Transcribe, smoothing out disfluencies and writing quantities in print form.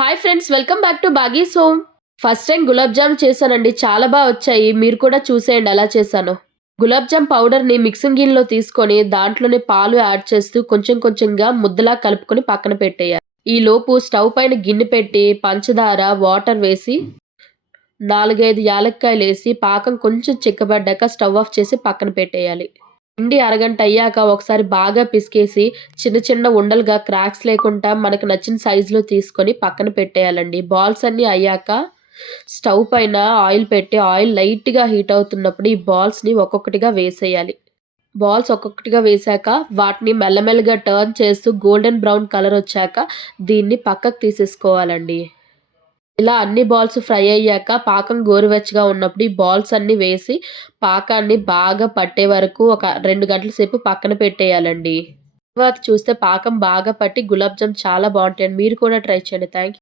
Hi friends, welcome back to Bagi's home. First time gulab jam చేశానండి. చాలా బాగా వచ్చాయి. మీరు కూడా చూసేయండి ఎలా చేశానో. గులాబ్ జామ్ పౌడర్ని మిక్సింగ్ గిన్నెలో తీసుకొని దాంట్లోనే పాలు యాడ్ చేస్తూ కొంచెం కొంచెంగా ముద్దలా కలుపుకొని పక్కన పెట్టేయాలి. ఈ లోపు స్టవ్ పైన గిన్నె పెట్టి పంచదార, వాటర్ వేసి 4-5 యాలక్కాయలు వేసి పాకం కొంచెం చిక్కబడ్డాక స్టవ్ ఆఫ్ చేసి పక్కన పెట్టేయాలి. పిండి అరగంట అయ్యాక ఒకసారి బాగా పిసికేసి చిన్న చిన్న ఉండలుగా క్రాక్స్ లేకుండా మనకు నచ్చిన సైజులో తీసుకొని పక్కన పెట్టేయాలండి. బాల్స్ అన్నీ అయ్యాక స్టవ్ పైన ఆయిల్ పెట్టి ఆయిల్ లైట్‌గా హీట్ అవుతున్నప్పుడు ఈ బాల్స్‌ని ఒక్కొక్కటిగా వేసేయాలి. బాల్స్ ఒక్కొక్కటిగా వేశాక వాటిని మెల్లమెల్లగా టర్న్ చేస్తూ గోల్డెన్ బ్రౌన్ కలర్ వచ్చాక దీన్ని పక్కకు తీసేసుకోవాలండి. ఇలా అన్ని బాల్స్ ఫ్రై అయ్యాక పాకం గోరువెచ్చగా ఉన్నప్పుడు ఈ బాల్స్ అన్నీ వేసి పాకాన్ని బాగా పట్టే వరకు ఒక 2 గంటల సేపు పక్కన పెట్టేయాలండి. తర్వాత చూస్తే పాకం బాగా పట్టి గులాబ్ జామ్ చాలా బావుంటాయండి. మీరు కూడా ట్రై చేయండి. Thank you.